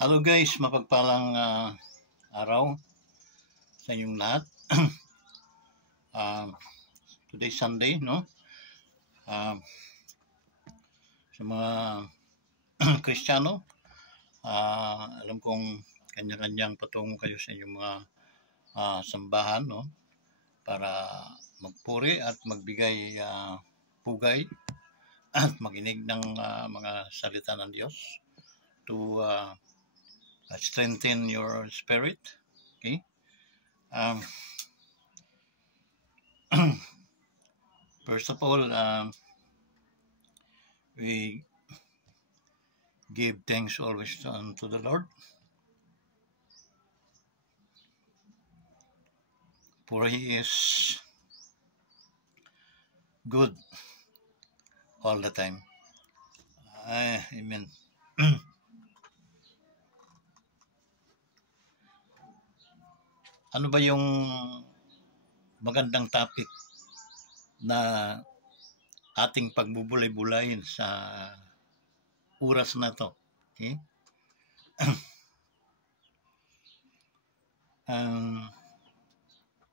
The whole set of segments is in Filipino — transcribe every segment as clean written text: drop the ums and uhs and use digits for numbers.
Hello guys, mapagpalang araw sa inyong lahat. uh, Today Sunday, no? Uh, sa mga Kristiyano, alam kong kanya-kanyang patungo kayo sa inyong mga sambahan, no? Para magpuri at magbigay pugay at makinig ng mga salita ng Diyos to strengthen your spirit. Okay? First of all, we give thanks always unto the Lord, for He is good all the time. Amen. Ano ba yung magandang topic na ating pagbubulay-bulayin sa oras na to? Okay?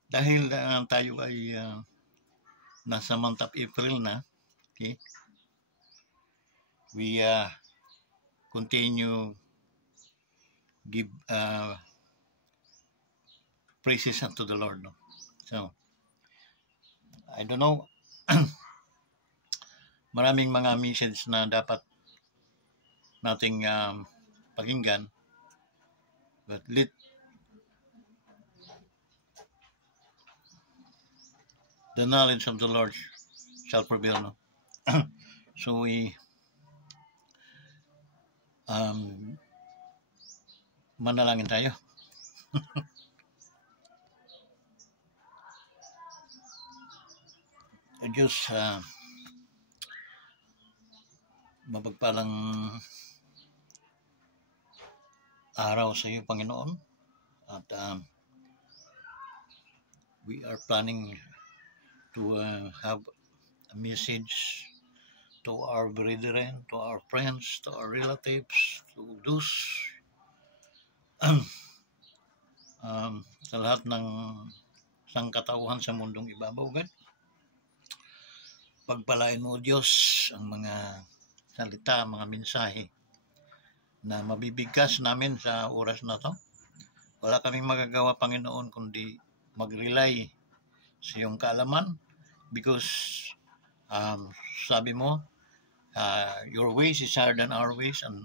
Dahil tayo ay nasa month of April na, okay? We continue give praises unto the Lord, no? So I don't know, maraming mga message na dapat nating pakinggan, but the knowledge of the Lord shall prevail, no? So we manalangin tayo. Diyos, mapagpalang araw sa iyo, Panginoon, at we are planning to have a message to our brethren, to our friends, to our relatives, to those sa lahat ng sangkatauhan sa mundong ibabaw, God. Pagpalain mo, Diyos, ang mga salita, mga mensahe na mabibigkas namin sa oras na to. Wala kaming magagawa, Panginoon, kundi mag-rely sa iyong kaalaman, because sabi mo, your ways is higher than our ways, and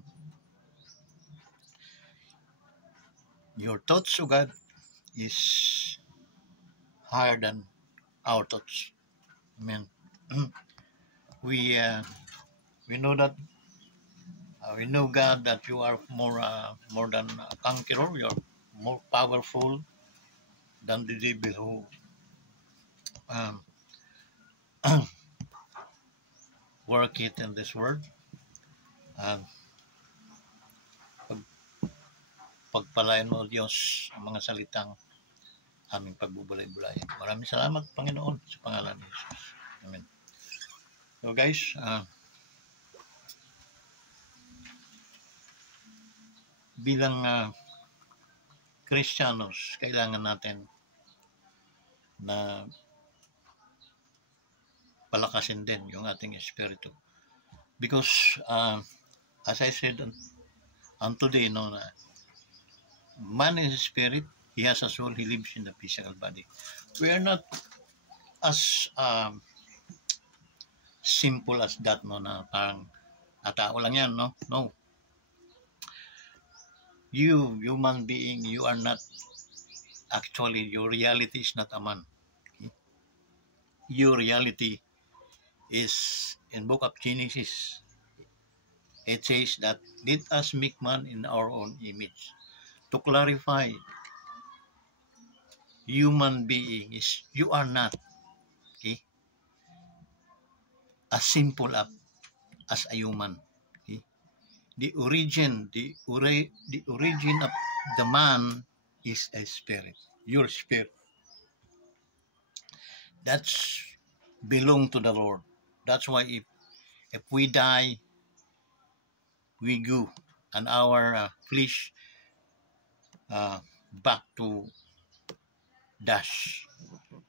your thoughts, O God, is higher than our thoughts. Amen. We know that we know, God, that you are more than a conqueror. You are more powerful than the devil who work it in this world. Pagpalain mo, Diyos, ang mga salitang aming pagbubulay-bulayan. Maraming salamat, Panginoon, sa pangalan ni Jesus. Amen. So guys, bilang Kristiyanos, kailangan natin na palakasin din yung ating espiritu. Because as I said on today, no, man is a spirit, he has a soul, he lives in the physical body. We are not as simple as that, no, na parang tao lang yan, no? No. You, human being, you are not, actually, your reality is not a man. Okay? Your reality is in book of Genesis. It says that, let us make man in our own image. To clarify, human being is, you are not, okay, as simple as a human. Okay? The origin of the man is a spirit, your spirit. That's belong to the Lord. That's why if we die, we go and our flesh back to dust.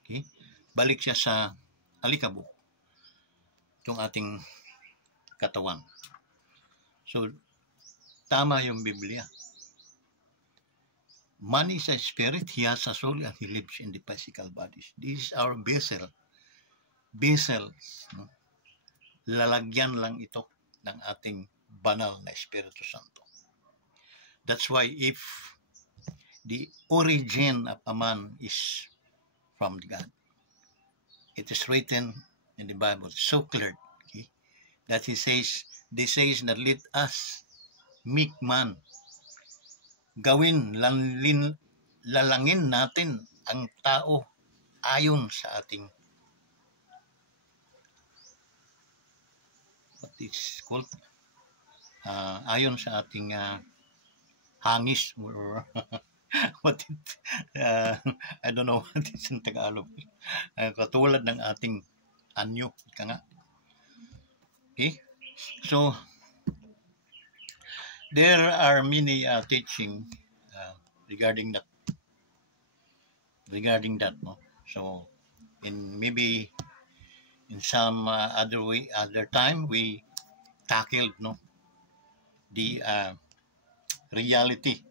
Okay? Balik siya sa alikabok, itong ating katawan. So, tama yung Biblia. Man is a spirit, he has a soul, and he lives in the physical bodies. This is our vessel. Vessels. No? Lalagyan lang ito ng ating banal na Espiritu Santo. That's why if the origin of a man is from God, it is written in the Bible so clear, okay, that they says that let us make man, lalangin natin ang tao ayon sa ating what is called ayon sa ating hangis or what it, I don't know what is in Tagalog. Katulad ng ating anyo, ika nga. Okay? So, there are many teaching regarding that. No? So, maybe in some other time, we tackled the reality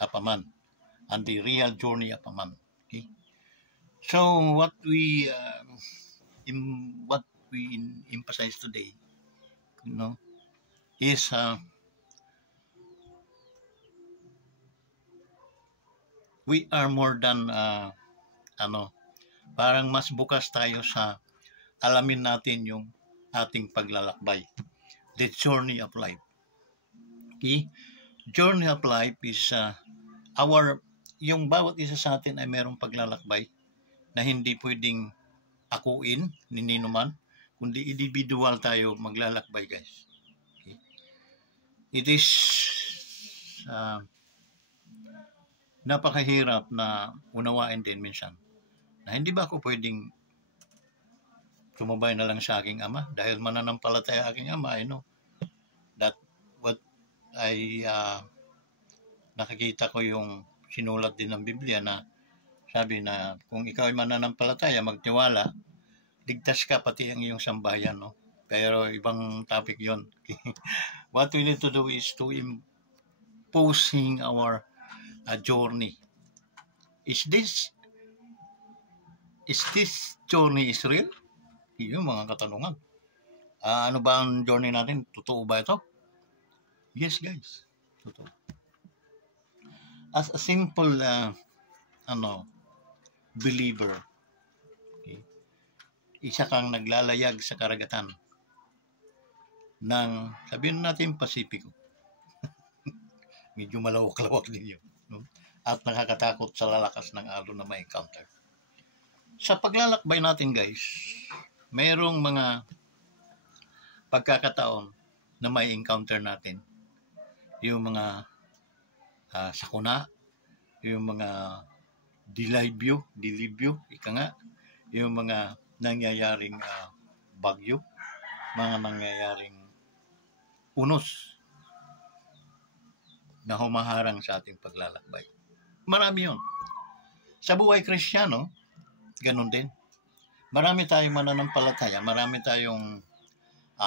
of a man and the real journey of a man. Okay? So what we emphasize today, is we are more than parang mas bukas tayo sa alamin natin yung ating paglalakbay, the journey of life. Okay? Journey of life is yung bawat isa sa atin ay mayroong paglalakbay na hindi pwedeng akuin ni nino man, kundi individual tayo maglalakbay, guys. Okay? It is napakahirap na unawain din minsan na hindi ba ako pwedeng sumabay na lang sa aking ama dahil mananampalataya aking ama. I know that what I nakikita ko yung sinulat din ng Biblia na sabi na kung ikaw ay mananampalataya, magtiwala, ligtas ka pati ang iyong sambayan, no? Pero ibang topic yon. What we need to do is to imposing our journey. Is this journey is real? Yung mga katanungan. Ano ba ang journey natin? Totoo ba ito? Yes, guys. Totoo. As a simple believer, okay, isa kang naglalayag sa karagatan ng, sabihin natin, Pasipiko. Medyo malawak-lawak din yun, no? At nakakatakot sa lalakas ng alon na may encounter. Sa paglalakbay natin, guys, mayroong mga pagkakataon na may encounter natin. Yung mga sakuna, yung mga dilibyo, ika nga, yung mga nangyayaring bagyo, mga nangyayaring unos na humaharang sa ating paglalakbay. Marami yun. Sa buhay Kristiyano, ganun din. Marami tayong mananampalataya, marami tayong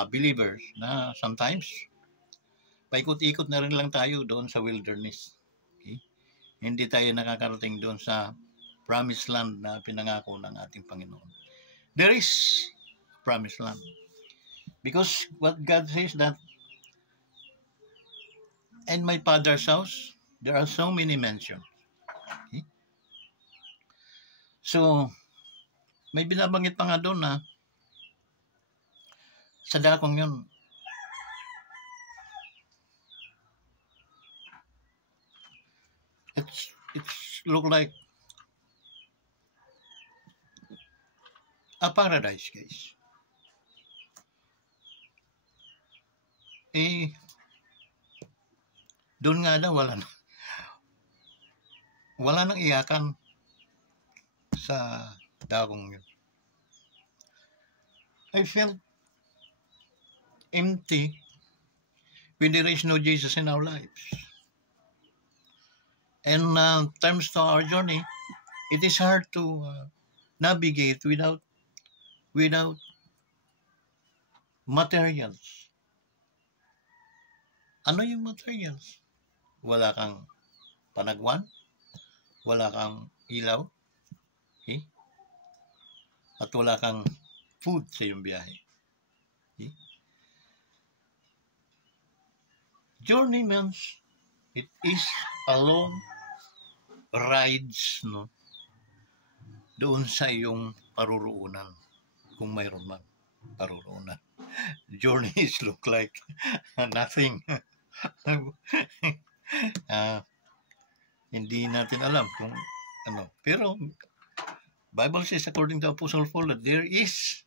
believers na sometimes paikot-ikot na rin lang tayo doon sa wilderness. Okay? Hindi tayo nakakarating doon sa promised land na pinangako ng ating Panginoon. There is a promised land. Because what God says that in my Father's house, there are so many mansions. Okay? So, may binabanggit pa nga doon na sa dakong yun, it's look like a paradise, guys. Doon nga daw wala nang iyakan sa dakong yun. I felt empty when there is no Jesus in our lives. And terms to our journey, it is hard to navigate without materials. Ano yung materials? Wala kang panagwan, wala kang ilaw, okay? At wala kang food sa iyong biyahe. Okay? Journey means it is a long rides, no? Doon sa iyong paruroonan, kung mayroon man paruroonan. Journeys look like nothing. Hindi natin alam kung ano. Pero Bible says according to Apostle Paul that there is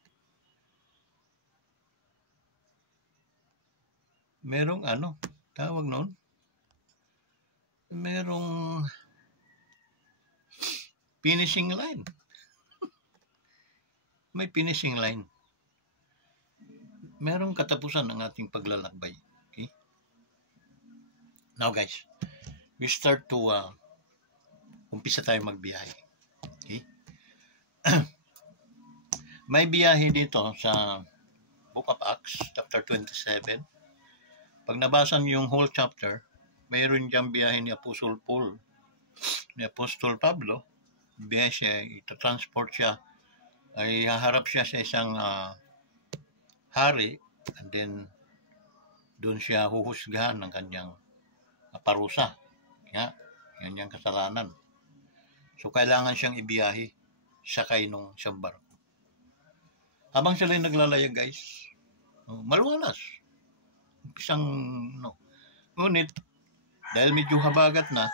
merong tawag noon, merong finishing line. May finishing line. Merong katapusan ng ating paglalakbay. Okay? Now guys, we start to umpisa tayo magbiyahe. Okay? May biyahe dito sa Book of Acts, chapter 27. Pag nabasa niyo yung whole chapter, mayroon diyang biyahe ni Apostle Paul, ni Apostol Pablo. Biyahe siya, ita-transport siya, ay haharap siya sa isang hari, and then doon siya huhusgahan ng kanyang parusa. Yan yung kasalanan. So kailangan siyang ibiyahe sakay nung siyang barko. Habang sila naglalaya guys, maluwalas. Isang ngunit dahil medyo habagat na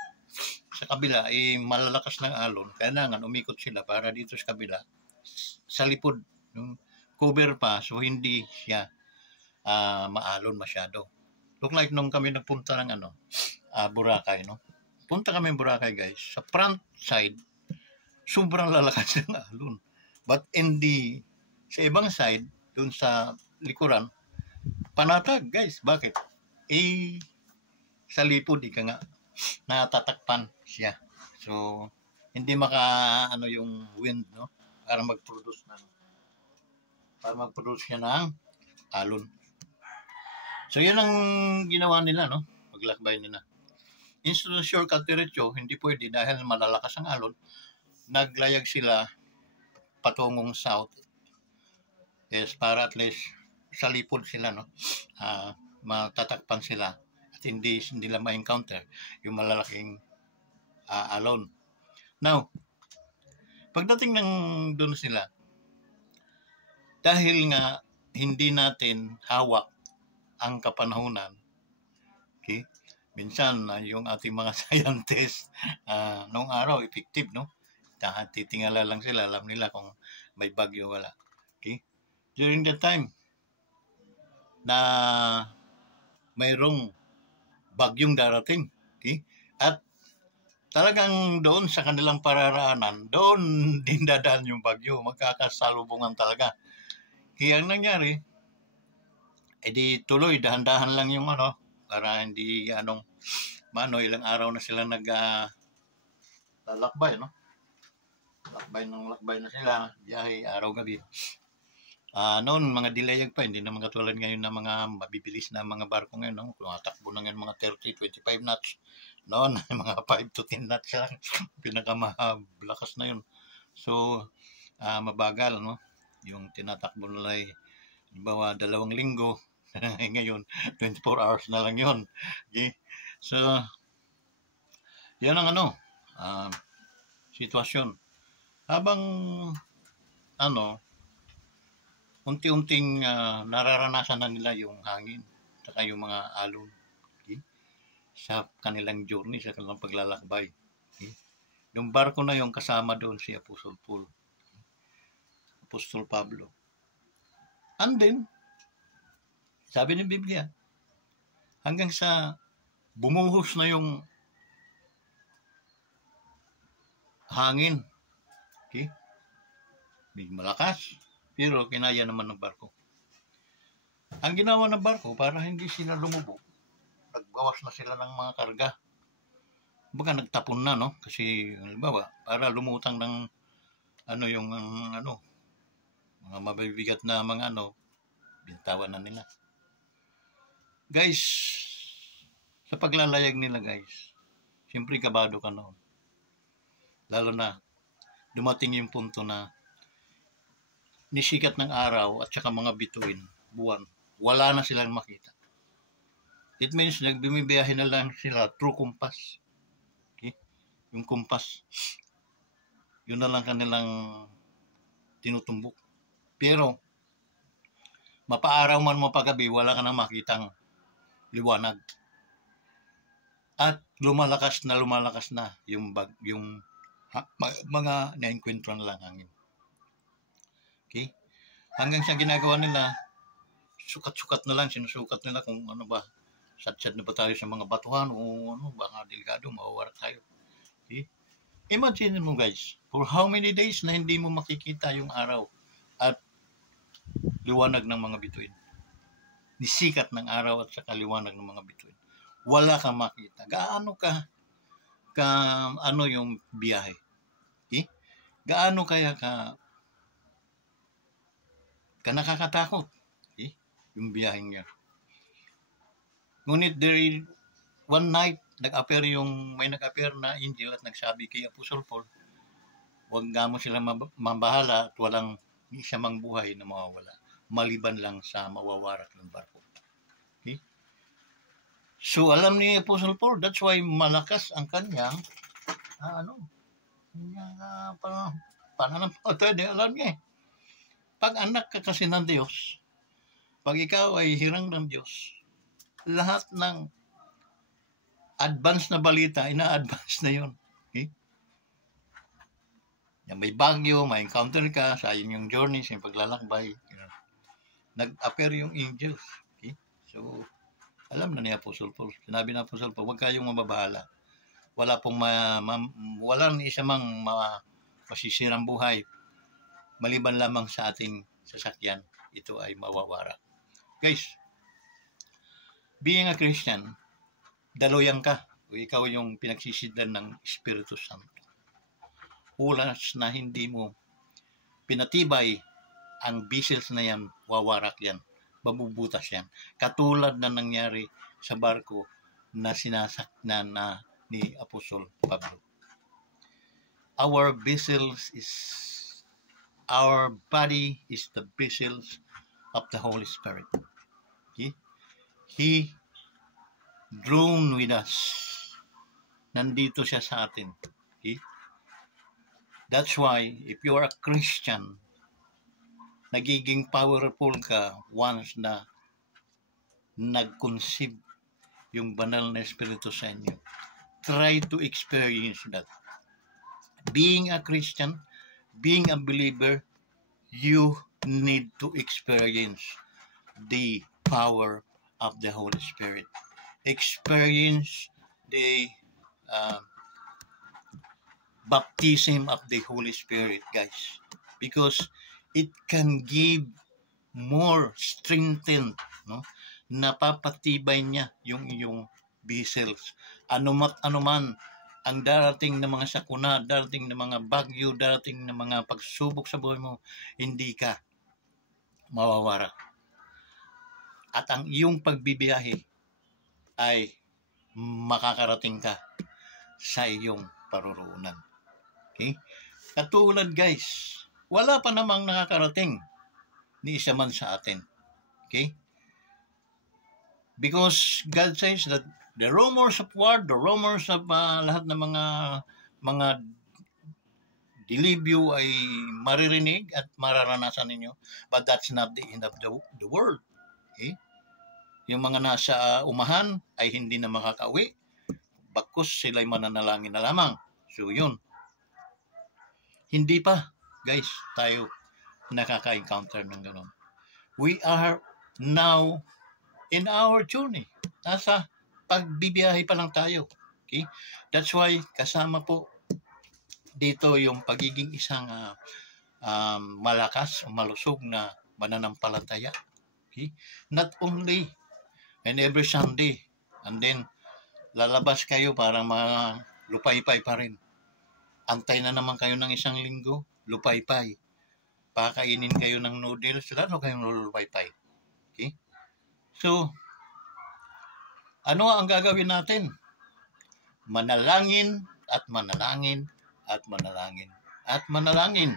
sa kabila malalakas ng alon, kailangan umikot sila para dito sa kabila sa lipod, yung cover pa, so hindi siya maalon masyado. Look like nung kami nagpunta ng Boracay, no? Punta kami Boracay guys, sa front side sobrang lalakas ng alon, but sa ibang side dun sa likuran panatag guys. Bakit? Sa lipod ka nga natatakpan siya, so hindi yung wind, no, para mag-produce siya ng alon. So yan ang ginawa nila, no, paglakbay nila. Instead of shortcut diretso, hindi pwede dahil malalakas ang alon. Naglayag sila patungong south, yes, para at least sa lipod sila, no, matatakpan sila at hindi nila ma-encounter yung malalaking alon. Now, pagdating ng doon sila, dahil nga hindi natin hawak ang kapanahunan, okay, minsan yung ating mga scientists noong araw effective, no, titingala lang sila, alam nila kung may bagyo wala. Okay, during that time na mayroong bagyong darating, okay, at talagang doon sa kanilang pararaanan, doon din dadaan yung bagyo, magkakasalubungan talaga. Kaya ang nangyari, edi tuloy, dahan-dahan lang yung para hindi ilang araw na sila lalakbay, no? Lakbay na sila, biyahe, araw-gabi. Noon, mga dilayag pa, hindi naman katulad ngayon na mga mabibilis na mga barko ngayon, no? Tumatakbo na ngayon mga 30-25 knots. Noon, mga 5 to 10 knots lang. Pinakamablakas na yun. So, mabagal, no? Yung tinatakbo nila ay, halimbawa, 2 linggo. Ngayon, 24 hours na lang yun. Okay? So, yan ang sitwasyon. Habang, unti-unting nararanasan na nila yung hangin saka yung mga alon, okay, sa kanilang journey, sa kanilang paglalakbay. Okay? Yung barko na yung kasama doon si Apostle Paul, Apostol Pablo. And then, sabi ng Biblia, hanggang sa bumuhos na yung hangin, okay, may malakas, pero kinaya naman ng barko. Ang ginawa ng barko para hindi sila lumubog, nagbawas na sila ng mga karga. Baka nagtapon na, no? Kasi, halimbawa, para lumutang ng yung mga mabibigat na mga bintawan na nila. Guys, sa paglalayag nila guys, siyempre kabado ka noon. Lalo na, dumating yung punto na nisikat ng araw at saka mga bituin, buwan, wala na silang makita. It means nagbumibiyahe na lang sila through compass. Okay? Yung compass, yun na lang kanilang tinutumbok. Pero, mapaaraw man mo paggabi, wala ka na makitang liwanag. At lumalakas na yung mga naenkwentro na lang hangin. Okay? Hanggang sa ginagawa nila, sukat-sukat na lang, sinusukat nila kung ano ba, satsad na ba tayo sa mga batuhan o baka delikado, mawawala tayo. Okay? Imagine mo guys, for how many days na hindi mo makikita yung araw at liwanag ng mga bituin. Nisikat ng araw at saka liwanag ng mga bituin. Wala kang makita. Gaano yung biyahe? Okay? Gaano kaya ka nakakatakot? Okay? Yung biyaheng niya. Ngunit one night, may nag-appear na angel at nagsabi kay Apostle Paul, huwag nga mo sila mabahala at walang isa mang buhay na mawawala. Maliban lang sa mawawarak ng barko. Okay? So, alam ni Apostle Paul, that's why malakas ang kanyang pananampalataya. Alam niya pag anak ka kasi ng Diyos, pag ikaw ay hirang ng Diyos, lahat ng advance na balita, ina-advance na yun. Okay? May bagyo, may encounter ka sa inyong journey, sa paglalakbay. Nag-appear yung angels. Okay? So, alam na ni Apostle Paul. Sinabi na Apostle Paul, huwag kayong mababahala. Walang isa mang masisirang buhay. Maliban lamang sa ating sasakyan, ito ay mawawara. Guys, being a Christian, daluyan ka. O ikaw yung pinagsisidlan ng Espiritu Santo. Ulas na hindi mo pinatibay ang vessels na yan, wawarak yan. Mabubutas yan. Katulad na nangyari sa barko na sinasakyan na ni Apostol Pablo. Our body is the vessels of the Holy Spirit. Okay? He drawn with us. Nandito siya sa atin. Okay? That's why, if you are a Christian, nagiging powerful ka once na nag-conceive yung banal na Espiritu sa inyo. Try to experience that. Being a Christian, being a believer, you need to experience the power of the Holy Spirit. Experience the baptism of the Holy Spirit, guys. Because it can give more strengthened, napapatibay niya yung iyong vessels. Anuman ang darating na mga sakuna, darating na mga bagyo, darating na mga pagsubok sa buhay mo, hindi ka mawawara. At ang iyong pagbibiyahe ay makakarating ka sa iyong paruroonan. Okay? Katulad guys, wala pa namang nakakarating ni isa man sa atin. Okay? Because God says that the rumors of war, the rumors of lahat ng mga dilibyo ay maririnig at mararanasan ninyo. But that's not the end of the world. Okay? Yung mga nasa umahan ay hindi na makakauwi. Bakos sila'y mananalangin na lamang. So yun. Hindi pa, guys, tayo nakaka-encounter ng gano'n. We are now in our journey. Nasa pagbibiyahe pa lang tayo. Okay? That's why kasama po dito yung pagiging isang malakas o malusog na mananampalataya. Okay? Not only and every Sunday And then, lalabas kayo parang mga lupaypay pa rin. Antay na naman kayo ng isang linggo, lupaypay. Pakainin kayo ng noodles, lalo kayong lulupaypay. Okay? So, ano ang gagawin natin? Manalangin at manalangin at manalangin at manalangin.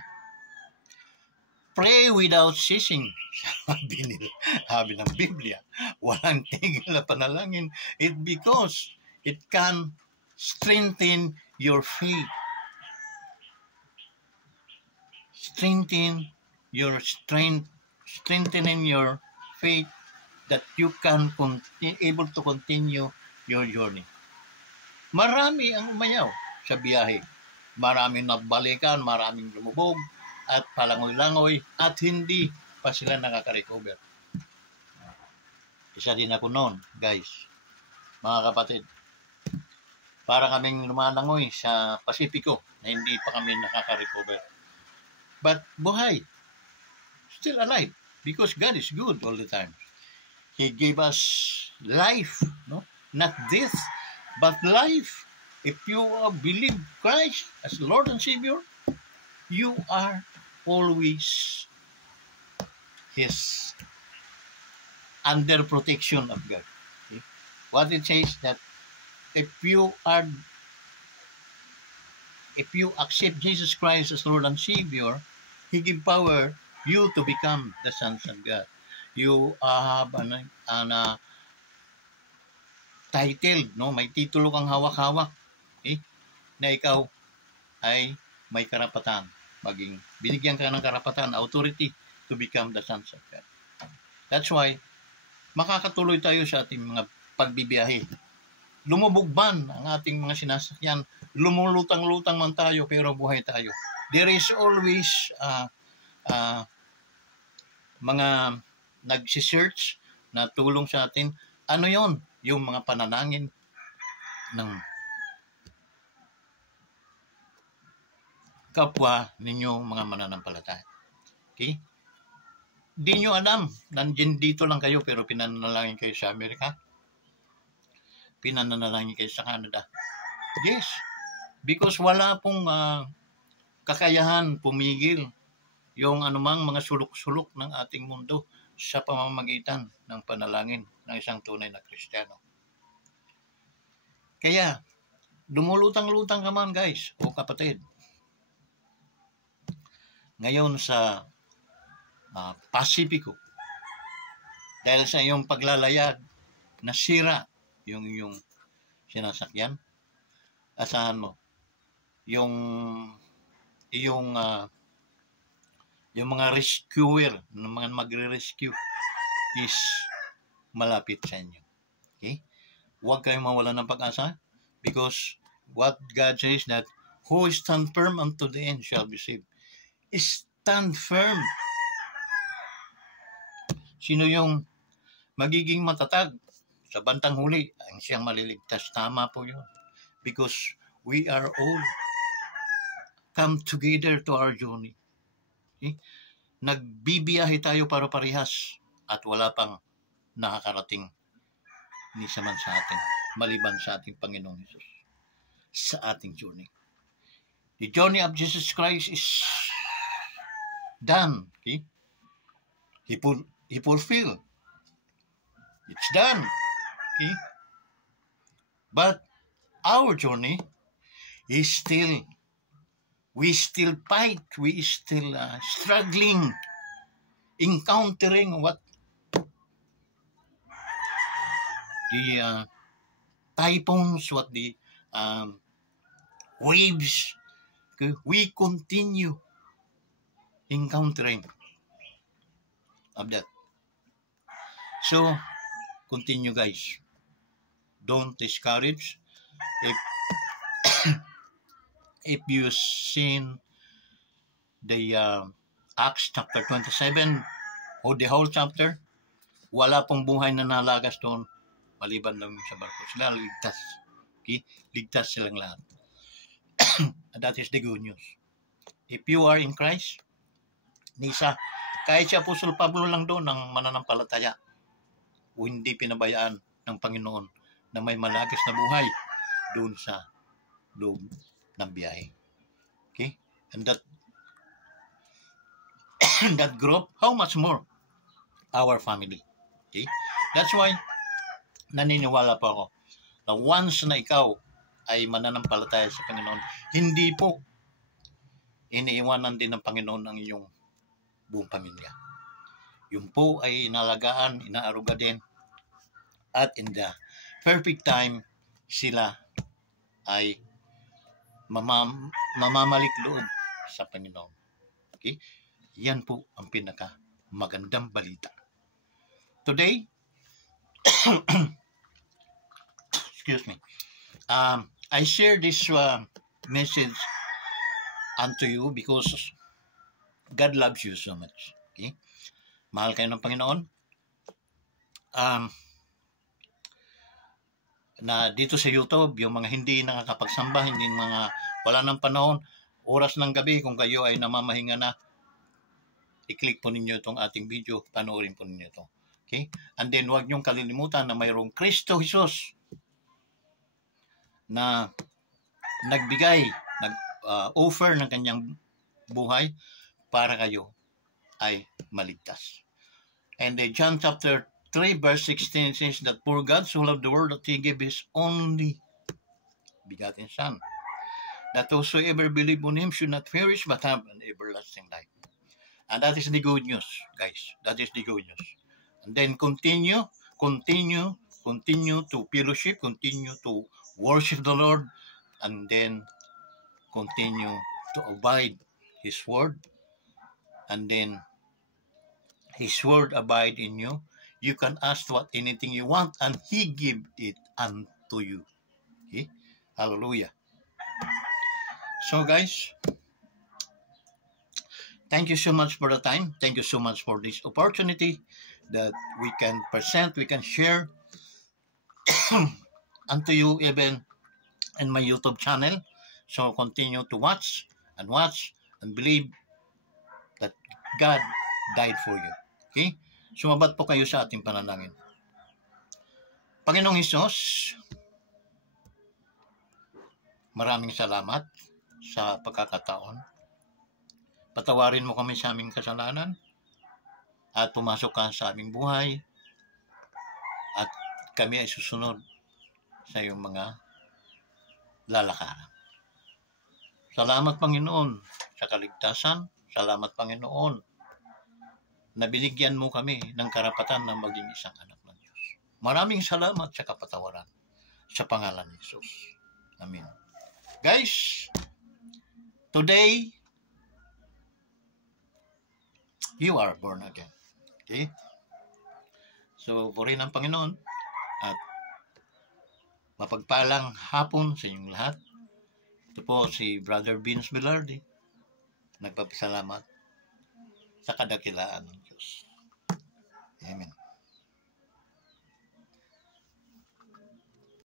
Pray without ceasing. Sabi ng Biblia, walang tigil na panalangin. Because it can strengthen your faith. Strengthening your faith that you can able to continue your journey. Marami ang umayaw sa biyahe. Maraming nagbalikan, maraming lumubog, at palangoy-langoy, at hindi pa sila nakaka-recover. Isa din ako noon, guys. Mga kapatid. Para kaming lumalangoy sa Pasipiko na hindi pa kami nakaka-recover. But buhay. Still alive. Because God is good all the time. He gave us life, no? Not death, but life. If you believe Christ as Lord and Savior, you are always His under protection of God. Okay? What it says that if you accept Jesus Christ as Lord and Savior, He give power you to become the sons of God. You have an titled, no? May titulo kang hawak-hawak, okay? Na ikaw ay may karapatan, binigyan ka ng karapatan, authority to become the sons of God. That's why makakatuloy tayo sa ating mga pagbibiyahe. Lumubog man ang ating mga sinasakyan, lumulutang-lutang man tayo, pero buhay tayo. There is always mga nagsisearch na tulong sa atin. Ano yon? Yung mga pananangin ng kapwa ninyo mga mananampalataya. Okay? Di nyo alam, nandiyan dito lang kayo pero pinanalangin kayo sa Amerika. Pinanalangin kayo sa Canada. Yes. Because wala pong kakayahan pumigil yung anumang mga sulok-sulok ng ating mundo sa pamamagitan ng panalangin ng isang tunay na Kristiyano. Kaya, dumulutang-lutang ka man guys o kapatid. Ngayon sa Pasipiko, dahil sa iyong paglalayag, nasira yung sinasakyan, asahan mo, yung mga rescuer, mga magre-rescue is malapit sa inyo. Okay? Huwag kayong mawalan ng pag-asa because what God says that who stand firm unto the end shall be saved. Stand firm. Sino yung magiging matatag sa bantang huli? Ang siyang maliligtas. Tama po yun. Because we are all come together to our journey. Okay? Nagbibiyahe tayo para parehas at wala pang nakakarating ni saman sa atin maliban sa ating Panginoong Jesus sa ating journey. The journey of Jesus Christ is done. Okay? He fulfilled. It's done. Okay? But our journey is still, we still fight, we still struggling, encountering what the typhoons, what the waves. Okay? We continue encountering of that. So, continue guys. Don't discourage. If you seen the Acts chapter 27 o the whole chapter, wala pong buhay na nalagas doon maliban lang sa barko. Sila ligtas. Okay? Ligtas silang lahat. And that is the good news. If you are in Christ, kahit si Apostol Pablo lang doon ng mananampalataya, o hindi pinabayaan ng Panginoon na may malakas na buhay doon sa loob ng biyahe. Okay? And that group, how much more our family. Okay? That's why naniniwala po ako na once na ikaw ay mananampalataya sa Panginoon, hindi po iniiwanan din ng Panginoon ang iyong buong pamilya. Yung po ay inalagaan, inaaruga din, at in the perfect time, sila ay mamamalik loob sa Panginoon. Okay? Yan po ang pinaka magandang balita. Today, excuse me, I share this message unto you because God loves you so much. Okay? Mahal kayo ng Panginoon. Na dito sa YouTube, yung mga hindi nakakapagsamba, hindi mga wala ng panahon, oras ng gabi, kung kayo ay namamahinga na, i-click po ninyo itong ating video, panoorin po ninyo ito. Okay? And then, huwag niyong kalilimutan na mayroong Kristo Jesus na nagbigay, nag-offer ng kanyang buhay para kayo ay maligtas. And John chapter 3 verse 16 says that for God so loved the world that He gave His only begotten Son, that whosoever believe on Him should not perish but have an everlasting life. And that is the good news, guys. That is the good news. And then continue to fellowship, continue to worship the Lord, and then continue to abide His word, and then His word abide in you. You can ask what anything you want, and He give it unto you. Okay? Hallelujah. So guys, thank you so much for the time. Thank you so much for this opportunity that we can present, we can share unto you even in my YouTube channel. So continue to watch and believe that God died for you. Okay? Sumabat po kayo sa ating panalangin. Panginoong Hesus, maraming salamat sa pagkakataon. Patawarin mo kami sa aming kasalanan at pumasok ka sa aming buhay at kami ay susunod sa iyong mga lalakaran. Salamat Panginoon sa kaligtasan. Salamat Panginoon na binigyan mo kami ng karapatan na maging isang anak ng Diyos. Maraming salamat sa kapatawaran sa pangalan ni Jesus. Amen. Guys, today, you are born again. Okay? So, purihin ang Panginoon at mapagpalang hapon sa inyong lahat. Ito po si Brother Vince Velarde. Nagpapasalamat sa kadakilaan ng Diyos. Amen.